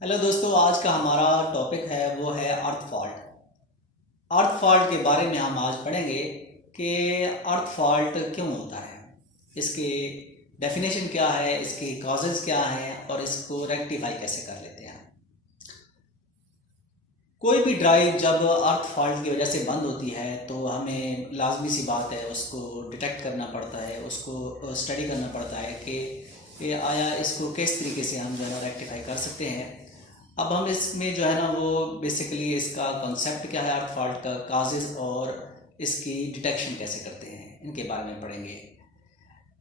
Hello दोस्तों, आज का हमारा टॉपिक है वो है अर्थ फॉल्ट। अर्थ फॉल्ट के बारे में हम आज पढ़ेंगे कि अर्थ फॉल्ट क्यों होता है, इसकी डेफिनेशन क्या है, इसकी कॉजेज़ क्या हैं और इसको रेक्टिफाई कैसे कर लेते हैं। कोई भी ड्राइव जब अर्थ फॉल्ट की वजह से बंद होती है तो हमें लाजमी सी बात है उसको डिटेक्ट करना पड़ता है, उसको स्टडी करना पड़ता है कि आया इसको किस तरीके से हम जो है ना रेक्टिफाई कर सकते हैं। अब हम इसमें जो है ना वो बेसिकली इसका कॉन्सेप्ट क्या है अर्थ फॉल्ट का, काजेज़ और इसकी डिटेक्शन कैसे करते हैं, इनके बारे में पढ़ेंगे।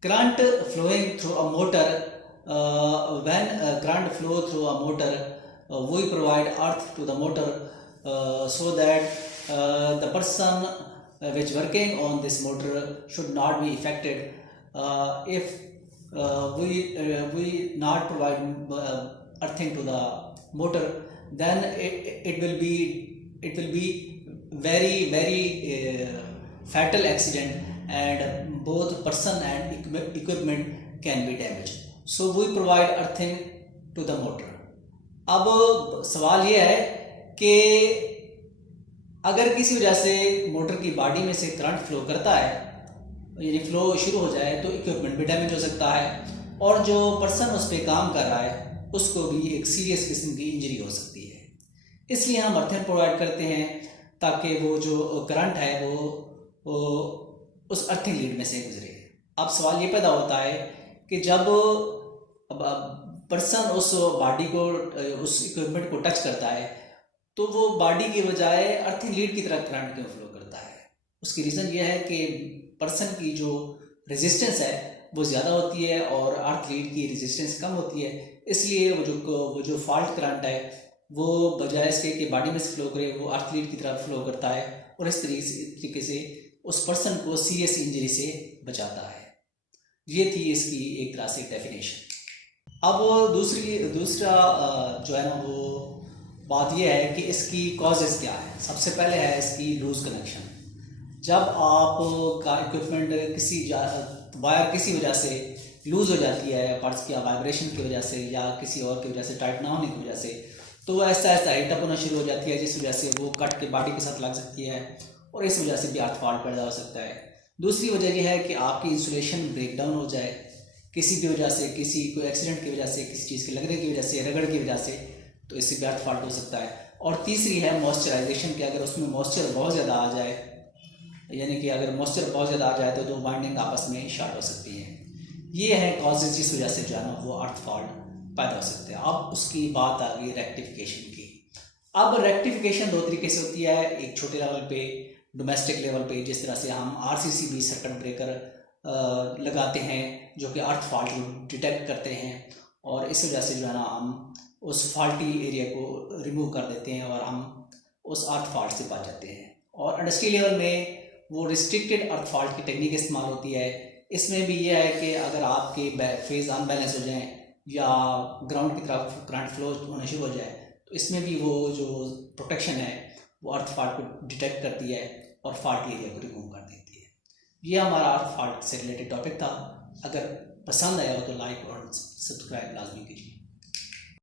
Current flowing through a motor, when current flow through a motor, we provide earth to the motor, so that the person which working on this motor should not be affected. If we not provide earthing to the motor, then it will be very fatal accident, and both person and equipment can be damaged. So we provide earthing to the motor. अब सवाल ये है कि अगर किसी वजह से motor की बॉडी में से करंट फ्लो करता है, यानी फ्लो शुरू हो जाए, तो इक्विपमेंट भी डैमेज हो सकता है और जो पर्सन उस पर काम कर रहा है उसको भी एक सीरियस किस्म की इंजरी हो सकती है। इसलिए हम अर्थिंग प्रोवाइड करते हैं ताकि वो जो करंट है वो उस अर्थिंग लीड में से गुजरे। अब सवाल ये पैदा होता है कि जब पर्सन उस बॉडी को, उस इक्विपमेंट को टच करता है तो वो बॉडी की बजाय अर्थिंग लीड की तरह करंट क्यों फ्लो करता है। उसकी रीज़न ये है कि पर्सन की जो रेजिस्टेंस है वो ज़्यादा होती है और अर्थ लीड की रेजिस्टेंस कम होती है। इसलिए वो जो फॉल्ट करंट है वो बजाय इसके कि बॉडी में से फ्लो करे वो अर्थ लीड की तरफ फ्लो करता है और इस तरीके से उस पर्सन को सीरियस इंजरी से बचाता है। ये थी इसकी एक तरह से डेफिनेशन। अब दूसरा जो है ना वो बात यह है कि इसकी कॉजेज़ क्या है। सबसे पहले है इसकी लूज कनेक्शन। जब आपका इक्विपमेंट वायर किसी वजह से लूज़ हो जाती है, पार्ट्स की वाइब्रेशन की वजह से या किसी और की वजह से, टाइट ना होने की वजह से, तो ऐसा हीटअप होना शुरू हो जाती है जिस वजह से वो कट के बॉडी के साथ लग सकती है और इस वजह से भी अर्थ फॉल्ट पैदा हो सकता है। दूसरी वजह यह है कि आपकी इंसुलेशन ब्रेक डाउन हो जाए किसी भी वजह से, किसी कोई एक्सीडेंट की वजह से, किसी चीज़ के लगने की वजह से, रगड़ की वजह से, तो इससे भी अर्थ फॉल्ट हो सकता है। और तीसरी है मॉइस्चराइजेशन कि अगर उसमें मॉइस्चर बहुत ज़्यादा आ जाए, यानी कि अगर मॉइस्चर बहुत ज़्यादा आ जाए तो दो वाइंडिंग आपस में शॉर्ट हो सकती हैं। ये है कॉजेज जिस वजह से जो है ना वो अर्थ फॉल्ट पैदा हो सकते हैं। अब उसकी बात आ गई रेक्टिफिकेशन की। अब रेक्टिफिकेशन दो तरीके से होती है, एक छोटे लेवल पे, डोमेस्टिक लेवल पे, जिस तरह से हम RCCB सर्किट ब्रेकर लगाते हैं जो कि अर्थ फॉल्ट को डिटेक्ट करते हैं और इस वजह से जो है ना हम उस फॉल्टी एरिया को रिमूव कर देते हैं और हम उस अर्थ फॉल्ट से बच जाते हैं। और इंडस्ट्री लेवल में वो रिस्ट्रिक्टेड अर्थ फॉल्ट की टेक्निक इस्तेमाल होती है। इसमें भी ये है कि अगर आपके फेज अनबैलेंस हो जाएँ या ग्राउंड की तरफ करंट फ्लो होना शुरू हो जाए तो इसमें भी वो जो प्रोटेक्शन है वो अर्थ फॉल्ट को डिटेक्ट करती है और फॉल्ट एरिया को रिमूव कर देती है। ये हमारा अर्थ फॉल्ट से रिलेटेड टॉपिक था। अगर पसंद आया हो तो लाइक और सब्सक्राइब लाजमी कीजिए।